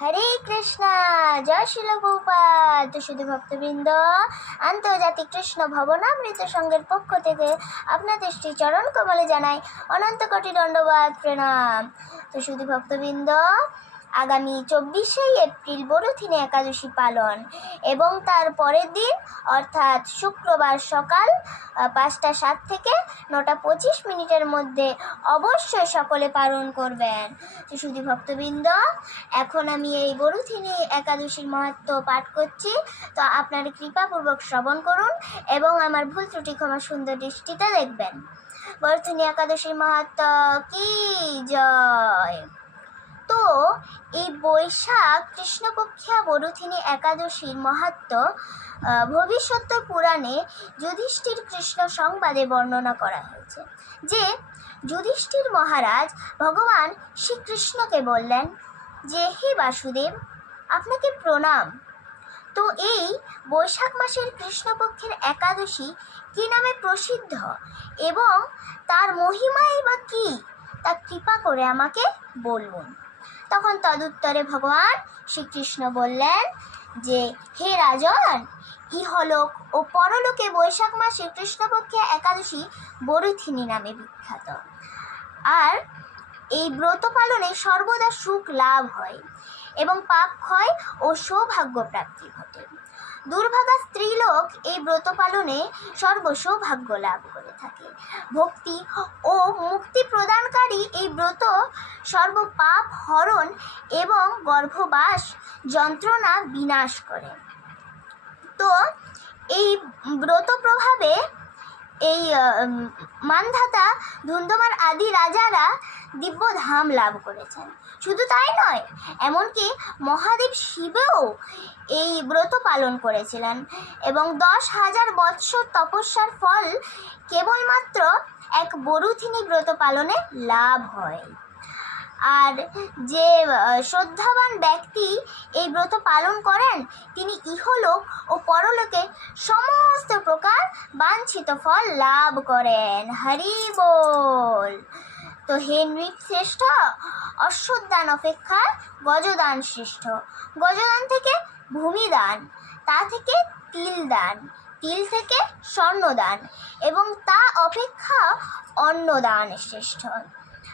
হরে কৃষ্ণা, জয় শিল শুধু ভক্তবৃন্দ, আন্তর্জাতিক কৃষ্ণ ভবনামৃত সংঘের পক্ষ থেকে আপনাদের শ্রী চরণ কমলে জানাই অনন্ত কোটি দণ্ডবাদ, প্রণাম। তো শুধু ভক্তবৃন্দ আগামী চব্বিশে এপ্রিল বড়থিনে একাদশী পালন এবং তার পরের দিন, অর্থাৎ শুক্রবার সকাল পাঁচটা সাত থেকে নটা পঁচিশ মিনিটের মধ্যে অবশ্যই সকলে পালন করবেন। শুধু ভক্তবৃন্দ, এখন আমি এই বড়ুথিনী একাদশীর মাহাত্ম পাঠ করছি। তো আপনারা কৃপাপূর্বক শ্রবণ করুন এবং আমার ভুল ত্রুটি ক্ষমা সুন্দর দৃষ্টিতে দেখবেন। বড়ুথিনী একাদশীর মাহাত্ম কি? জয়! এই বৈশাখ কৃষ্ণপক্ষিয়া বরুথিনী একাদশীর মাহাত্ম আহ, ভবিষ্যৎ পুরাণে যুধিষ্ঠির কৃষ্ণ সংবাদে বর্ণনা করা হয়েছে যে যুধিষ্ঠির মহারাজ ভগবান শ্রীকৃষ্ণকে বললেন যে হে বাসুদেব আপনাকে প্রণাম। তো এই বৈশাখ মাসের কৃষ্ণপক্ষের একাদশী কি নামে প্রসিদ্ধ এবং তার মহিমাই বা কি? তা কৃপা করে আমাকে বলুন। তখন তদুত্তরে ভগবান শ্রীকৃষ্ণ বললেন যে, হে রাজন, ইহলোক ও পরলোকে বৈশাখ মাসে কৃষ্ণপক্ষে একাদশী বরুথিনী নামে বিখ্যাত। আর এই ব্রত পালনে সর্বদা সুখ লাভ হয়। এবং পাপ ক্ষয় ও সৌভাগ্য প্রাপ্তি ঘটে। দুর্ভাগা স্ত্রীলোক এই ব্রত পালনে সর্বসৌভাগ্য লাভ করে থাকে। ভক্তি ও মুক্তি প্রদানকারী এই ব্রত সর্বপাপ হরণ এবং গর্ভবাস যন্ত্রণা বিনাশ করে। তো এই ব্রত প্রভাবে এই মান্ধাতা ধুন্ধমার আদি রাজারা দিব্য ধাম লাভ করেছেন। শুধু তাই নয়, এমনকি মহাদেব শিবেও এই ব্রত পালন করেছিলেন এবং দশ হাজার বৎসর তপস্যার ফল কেবলমাত্র এক বরুথিনী ব্রত পালনে লাভ হয়। আর যে শ্রদ্ধাবান ব্যক্তি এই ব্রত পালন করেন, তিনি ইহলোক ও পরলোকে সমস্ত প্রকার বাঞ্ছিত ফল লাভ করেন। হরি বল। তো হে নৃপ শ্রেষ্ঠ অশ্বদান অপেক্ষা গজদান শ্রেষ্ঠ। গজদান থেকে ভূমিদান, তা থেকে তিল দান তিল থেকে স্বর্ণদান এবং তা অপেক্ষা অন্নদান শ্রেষ্ঠ।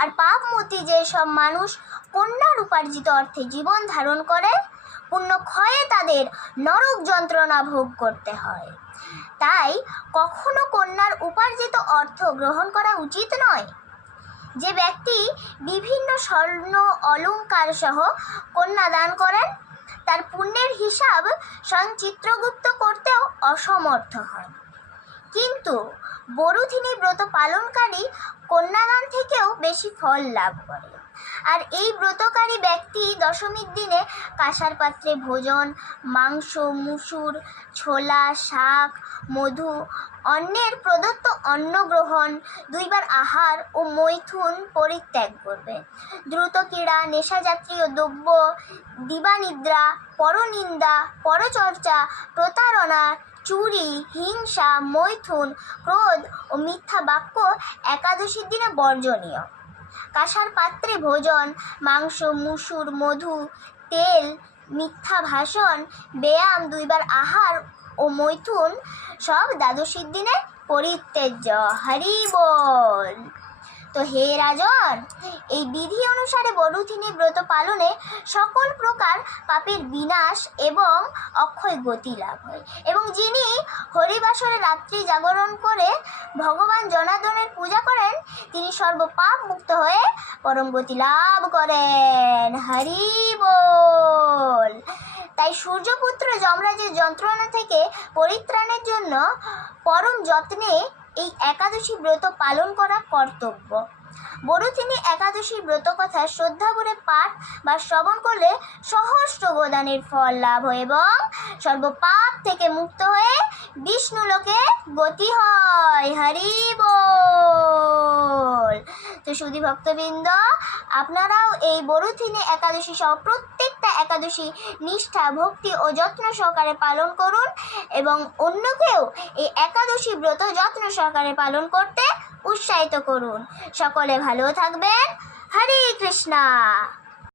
আর পাপমতি যেসব মানুষ কন্যার উপার্জিত অর্থে জীবন ধারণ করে, পুণ্য ক্ষয়ে তাদের নরক যন্ত্রণা ভোগ করতে হয়। তাই কখনো কন্যার উপার্জিত অর্থ গ্রহণ করা উচিত নয়। যে ব্যক্তি বিভিন্ন স্বর্ণ অলংকার সহ কন্যা দান করেন, তার পুণ্যের হিসাব স্বয়ং চিত্রগুপ্ত করতেও অসমর্থ হন কিন্তু বরুথিনী ব্রত পালনকারী কন্যাদান থেকেও বেশি ফল লাভ করে। আর এই ব্রতকারী ব্যক্তি দশমীর দিনে কাঁসার পাত্রে ভোজন, মাংস, মুসুর, ছোলা, শাক, মধু অন্যের প্রদত্ত অন্ন গ্রহণ, দুইবার আহার ও মৈথুন পরিত্যাগ করবে। দ্রুত ক্রীড়া, নেশাজাতীয় দ্রব্য, দিবানিদ্রা, পরনিন্দা, পরচর্চা, প্রতারণা চুরি, হিংসা, মৈথুন, ক্রোধ ও মিথ্যা বাক্য একাদশীর দিনে বর্জনীয়। কাঁসার পাত্রে ভোজন, মাংস, মুসুর, মধু, তেল, মিথ্যা ভাষণ, ব্যায়াম, দুইবার আহার ও মৈথুন সব দ্বাদশীর দিনে পরিত্যাজ্য। হরি বল। তো হে রাজন, এই বিধি অনুসারে বরুথিনী ব্রত পালনে সকল প্রকার পাপের বিনাশ এবং অক্ষয় গতি লাভ হয়। এবং যিনি হরিবাসরে রাত্রি জাগরণ করে ভগবান জনার্দনের পূজা করেন, তিনি সর্বপাপ মুক্ত হয়ে পরম গতি লাভ করেন। হরি বল। তাই সূর্যপুত্র যমরাজের যন্ত্রণা থেকে পরিত্রাণের জন্য পরম যত্নে এই একাদশী ব্রত পালন করা কর্তব্য। বরুথিনী একাদশী ব্রত কথা শ্রদ্ধা করে পাঠ বা শ্রবণ করলে সহস্র গোদানের ফল লাভ হয় এবং সর্বপাপ থেকে মুক্ত হয়ে বিষ্ণু লোকে গতি হয়। হরি বল। তো সুধী ভক্তবৃন্দ আপনারাও এই বরুথিনী একাদশী সহ একাদশী নিষ্ঠা, ভক্তি ও যত্ন সহকারে পালন করুন এবং অন্যকেও এই একাদশী ব্রত যত্ন সহকারে পালন করতে উৎসাহিত করুন। সকলে ভালো থাকবেন। হরে কৃষ্ণা।